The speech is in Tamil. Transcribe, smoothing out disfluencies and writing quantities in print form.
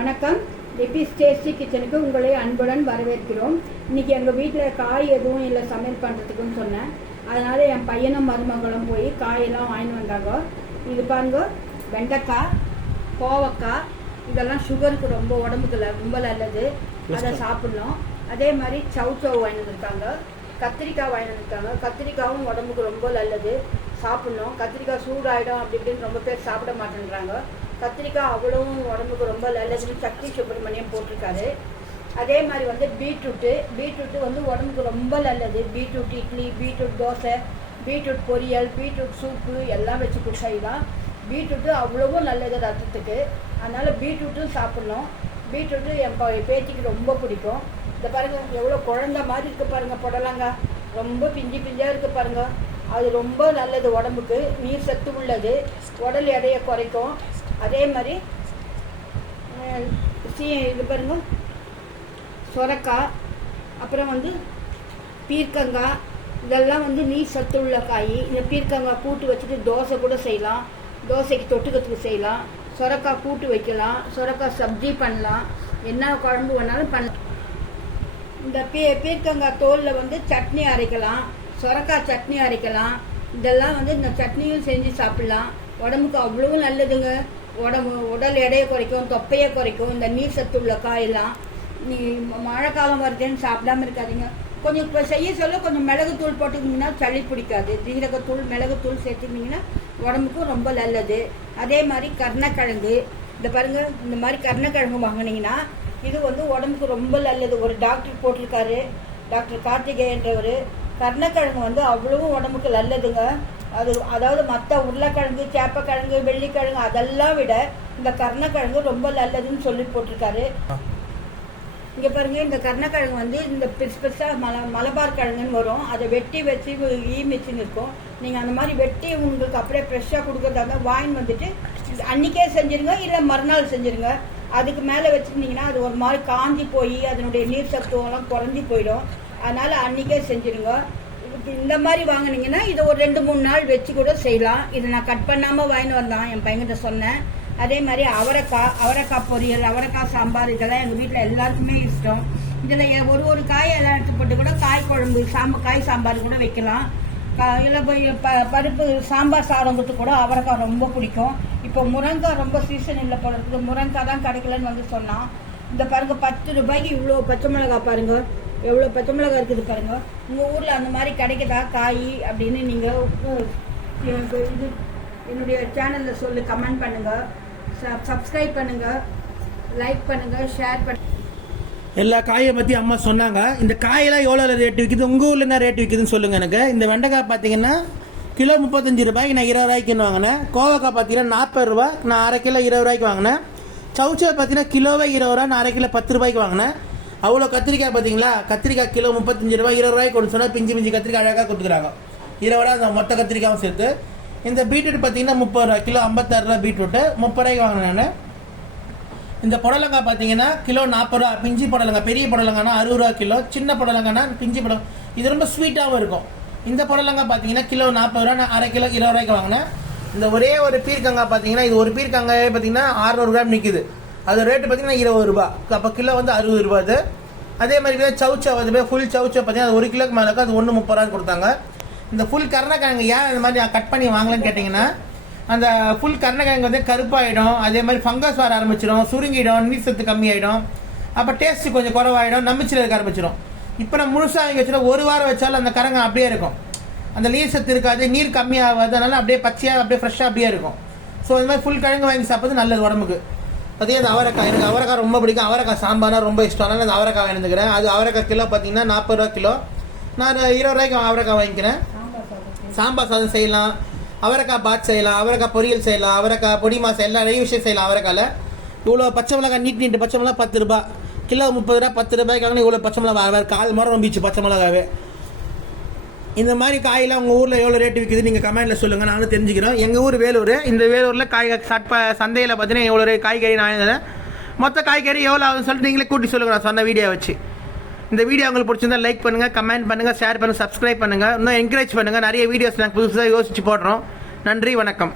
வணக்கம். லிபிஸ் டேஸ்டி கிச்சனுக்கு உங்களை அன்புடன் வரவேற்கிறோம். இன்னைக்கு எங்கள் வீட்டில் காய் எதுவும் இல்லை சமையல் பண்ணுறதுக்குன்னு சொன்னேன். அதனால் என் பையனும் மருமகளும் போய் காயெல்லாம் வாங்கி வந்தாங்க. இது பாருங்க, வெண்டைக்காய், கோவக்காய், இதெல்லாம் சுகருக்கு ரொம்ப உடம்புக்கு ரொம்ப நல்லது, அதை சாப்பிட்ணும். அதே மாதிரி சவுச்சவு வாங்கி வந்துருக்காங்க, கத்திரிக்காய் வாங்கி வந்துருக்காங்க. கத்திரிக்காயும் உடம்புக்கு ரொம்ப நல்லது, சாப்பிட்ணும். கத்திரிக்காய் சூடாயிடும் அப்படி இப்படின்னு ரொம்ப பேர் சாப்பிட மாட்டேன்றாங்க. கத்திரிக்காய் அவ்வளவும் உடம்புக்கு ரொம்ப நல்லதுன்னு சக்தி சுப்பிரமணியம் போட்டிருக்காரு. அதே மாதிரி பீட்ரூட்டு உடம்புக்கு ரொம்ப நல்லது. Beetroot idli, beetroot dosa, beetroot பொரியல், பீட்ரூட் சூப்பு எல்லாம் வச்சு குடிக்கலாம். பீட்ரூட்டு அவ்வளவும் நல்லது ரத்தத்துக்கு, அதனால் பீட்ரூட்டும் சாப்பிட்ணும். பீட்ரூட்டு என் பேத்திக்கு ரொம்ப பிடிக்கும். இந்த பாருங்கள், எவ்வளோ குழந்த மாதிரி இருக்குது பாருங்கள். புடலங்காய் ரொம்ப பிஞ்சாக இருக்குது பாருங்கள். அது ரொம்ப நல்லது உடம்புக்கு, நீர் சத்து உள்ளது, உடல் எடையை குறைக்கும். அதே மாதிரி இது பாருங்க, சொரக்காய், அப்புறம் பீர்க்கங்காய், இதெல்லாம் நீர் சத்து உள்ள காய். இந்த பீர்க்கங்காய் கூட்டு வச்சுட்டு தோசை கூட செய்யலாம், தோசைக்கு தொட்டுக்கிறதுக்கு செய்யலாம். சொரக்காய் கூட்டு வைக்கலாம், சொரக்காய் சப்ஜி பண்ணலாம், என்ன குழம்பு வேணாலும் பண்ணலாம். இந்த பீர்க்கங்காய் தோலில் சட்னி அரைக்கலாம், சொரக்காய் சட்னி அரைக்கலாம். இதெல்லாம் இந்த சட்னியும் செஞ்சு சாப்பிட்லாம். உடம்புக்கு அவ்வளவு நல்லதுங்க. உடல் எடையை குறைக்கும், தொப்பையை குறைக்கும். இந்த நீர் சத்து உள்ள காயெல்லாம் நீ மழை காலம் வருதுன்னு சாப்பிடாம இருக்காதீங்க. கொஞ்சம் இப்போ செய்ய சொல்ல கொஞ்சம் மிளகுத்தூள் போட்டுக்கிட்டிங்கன்னா சளி பிடிக்காது. ஜீரகத்தூள், மிளகுத்தூள் சேர்த்துக்கிட்டிங்கன்னா உடம்புக்கும் ரொம்ப நல்லது. அதே மாதிரி கருணக்கிழங்கு, இந்த பாருங்க, இந்த மாதிரி கருணக்கிழங்கு வாங்கினீங்கன்னா இது உடம்புக்கு ரொம்ப நல்லது. ஒரு டாக்டர் போட்டிருக்காரு, டாக்டர் கார்த்திகேயன்றவர். கருணக்கிழங்கு அவ்வளவும் உடம்புக்கு நல்லதுங்க. அதாவது மற்ற உருளைக்கிழங்கு, சேப்பக்கிழங்கு, வெள்ளிக்கிழங்கு அதெல்லாம் விட இந்த கருணக்கிழங்கு ரொம்ப நல்லதுன்னு சொல்லி போட்டிருக்காரு. இங்கே பாருங்க, இந்த கருணக்கிழங்கு இந்த பெருசாக மலபார் கிழங்குன்னு வரும். அதை வெட்டி வச்சு மிச்சின்னு இருக்கும். நீங்கள் அந்த மாதிரி வெட்டி உங்களுக்கு அப்படியே ஃப்ரெஷ்ஷாக கொடுக்குறதா இருந்தால் வாங்கி வந்துட்டு அன்றைக்கே செஞ்சுருங்க, இல்லை மறுநாள் செஞ்சுருங்க. அதுக்கு மேலே வச்சுருந்தீங்கன்னா அது ஒரு மாதிரி காஞ்சி போய் அதனுடைய நீர் சத்துவெல்லாம் குறைஞ்சி போயிடும். அதனால் அன்றைக்கே செஞ்சுருங்க. இந்த மாதிரி வாங்கினீங்கன்னா இதை ஒரு 2-3 நாள் வச்சு கூட செய்யலாம். இதை நான் கட் பண்ணாமல் வாங்கிட்டு வந்தான், என் பையன்கிட்ட சொன்னேன். அதே மாதிரி அவரைக்காய் பொரியல், அவரைக்காய் சாம்பார், இதெல்லாம் எங்கள் வீட்டில் எல்லாருக்குமே இஷ்டம். இதில் ஒரு காய் எல்லாம் எடுத்து போட்டு கூட காய் குழம்பு, காய் சாம்பார் கூட வைக்கலாம். இல்லை பருப்பு சாம்பார் சாதம் கூட அவரைக்காய் ரொம்ப பிடிக்கும். இப்போ முருங்காய் ரொம்ப சீசன் இல்லை போல இருக்குது, முருங்காய் தான் கிடைக்கலன்னு சொன்னான். இந்த பாருங்க, 10 ரூபாய்க்கு இவ்வளோ பச்சை மிளகாய் பாருங்க, எவ்வளோ பச்சை மிளகாய் இருக்குது பாருங்க. உங்கள் ஊரில் அந்த மாதிரி கிடைக்குதா காய் அப்படின்னு நீங்கள் இது என்னுடைய சேனலில் சொல்லி கமெண்ட் பண்ணுங்கள், சப்ஸ்கிரைப் பண்ணுங்கள், லைக் பண்ணுங்கள், ஷேர் பண்ணுங்கள். எல்லா காயை பற்றி அம்மா சொன்னாங்க. இந்த காயெல்லாம் எவ்வளோ ரேட்டு விற்கிது, உங்கள் ஊரில் என்ன ரேட்டு விற்கிதுன்னு சொல்லுங்கள் எனக்கு. இந்த வெண்டைக்காய் பார்த்தீங்கன்னா கிலோ 35 ரூபாய்க்கு நான் 20 ரூபாய்க்குன்னு வாங்கினேன். கோவக்காய் பார்த்தீங்கன்னா 40 ரூபா, நான் அரை கிலோ 20 ரூபாய்க்கு வாங்கினேன். சவுச்சவை பார்த்தீங்கன்னா கிலோவே 20 ரூபா, நான் அரை கிலோ 10 ரூபாய்க்கு வாங்கினேன். அவ்வளோ கத்திரிக்காய் பார்த்தீங்களா, கத்திரிக்காய் கிலோ 35 ரூபா, 20 ரூபாய்க்கு கொண்டு சொன்னால் பிஞ்சு கத்திரிக்காய் அழகாக கொடுத்துக்கிறாங்க. 20 ரூபா அந்த மொத்த கத்திரிக்காயும் சேர்த்து. இந்த பீட்ரூட் பார்த்தீங்கன்னா 30 ரூபா, கிலோ 56 ரூபா பீட்ரூட்டு, 30 ரூபாய்க்கு வாங்கினேன் நான். இந்த புடலங்காய் பார்த்தீங்கன்னா கிலோ 40 ரூபா, பிஞ்சு புடலங்காய். பெரிய புடலங்காய்னா 60 ரூபா கிலோ, சின்ன புடலங்காய்னா பிஞ்சு புடலம். இது ரொம்ப ஸ்வீட்டாகவும் இருக்கும். இந்த புடலங்காய் பார்த்தீங்கன்னா கிலோ 40 ரூபா, நான் அரை கிலோ 20 ரூபாய்க்கு வாங்கினேன். இந்த ஒரே ஒரு பீர்க்கங்காய் பார்த்தீங்கன்னா, இது ஒரு பீர்க்கங்காயே பார்த்தீங்கன்னா 600 கிராம் நிற்குது. அது ரேட்டு பார்த்தீங்கன்னா 20 ரூபா, அப்போ கிலோ 60 ரூபா. அது அதே மாதிரி சவுச்சா ஃபுல் சவுச்சா பார்த்தீங்கன்னா அது 1 கிலோக்கு மேலே அது 1.30 ரூபா கொடுத்தாங்க. இந்த ஃபுல் கருணக்கிழங்கு ஏன் இந்த மாதிரி நான் கட் பண்ணி வாங்கலன்னு கேட்டிங்கன்னா, அந்த ஃபுல் கருணக்கிழங்கு கருப்பாயிடும், அதே மாதிரி ஃபங்கஸ் வர ஆரம்பிச்சிடும், சுருங்கிடும், நீர் சத்து கம்மியாயிடும், அப்போ டேஸ்ட்டு கொஞ்சம் குறவாயிடும், நம்பிச்சில் இருக்க ஆரம்பிச்சிடும். இப்போ நான் முழுசாக வாங்கி வச்சுட்டா 1 வாரம் வச்சாலும் அந்த கரங்க அப்படியே இருக்கும், அந்த நீர் சத்து இருக்காது, நீர் கம்மியாகாது, அதனால அப்படியே பச்சையாக அப்படியே ஃப்ரெஷ்ஷாக அப்படியே இருக்கும். ஸோ இந்த மாதிரி ஃபுல் கிழங்கு வாங்கி சாப்பிட்றது நல்லது உடம்புக்கு. அதே அந்த அவரைக்காய், எனக்கு அவரைக்காய் ரொம்ப பிடிக்கும். அவரைக்காய் சாம்பார்னா ரொம்ப இஷ்டம், அதனால் அந்த அவரைக்காய் வாங்கிக்கிறேன். அது அவரைக்காய் கிலோ பார்த்தீங்கன்னா 40 ரூபா கிலோ, நான் 20 ரூபாய்க்கு அவரைக்காய் வாங்கிக்கிறேன். சாம்பார் சாதம் செய்யலாம், அவரைக்காய் பாத் செய்யலாம், அவரைக்காய் பொரியல் செய்யலாம், அவரைக்காய் பொடிமா செய்யலாம், நிறைய விஷயம் செய்யலாம் அவரைக்காயில். இவ்வளோ பச்சை மிளகாய் நீட்டு பச்சை மிளகா 10 ரூபா கிலோ, 30 ரூபா, 10 ரூபாய்க்காக இவ்வளோ பச்சை மிளகா வேறு கால் மரம் ரொம்பிச்சு பச்சை மிளகாவே. இந்த மாதிரி காயெல்லாம் உங்கள் ஊரில் எவ்வளோ ரேட்டு விற்கிது நீங்கள் கமெண்ட்டில் சொல்லுங்கள், நானும் தெரிஞ்சுக்கிறோம். எங்கள் ஊர் வேலூர். இந்த வேலூரில் சந்தையில் பார்த்தீங்கன்னா எவ்வளோ காய்கறி நான் மொத்த காய்கறி எவ்வளோ ஆகுதுன்னு சொல்லிட்டு நீங்களே கூட்டி சொல்லுங்கள், நான் சொன்ன வீடியோ வச்சு. இந்த வீடியோ உங்களுக்கு பிடிச்சிருந்தா லைக் பண்ணுங்கள், கமெண்ட் பண்ணுங்கள், ஷேர் பண்ணுங்கள், சப்ஸ்கிரைப் பண்ணுங்கள், இன்னும் என்கரேஜ் பண்ணுங்கள். நிறைய வீடியோஸ் நாங்கள் புதுசாக யோசித்து போடுறோம். நன்றி, வணக்கம்.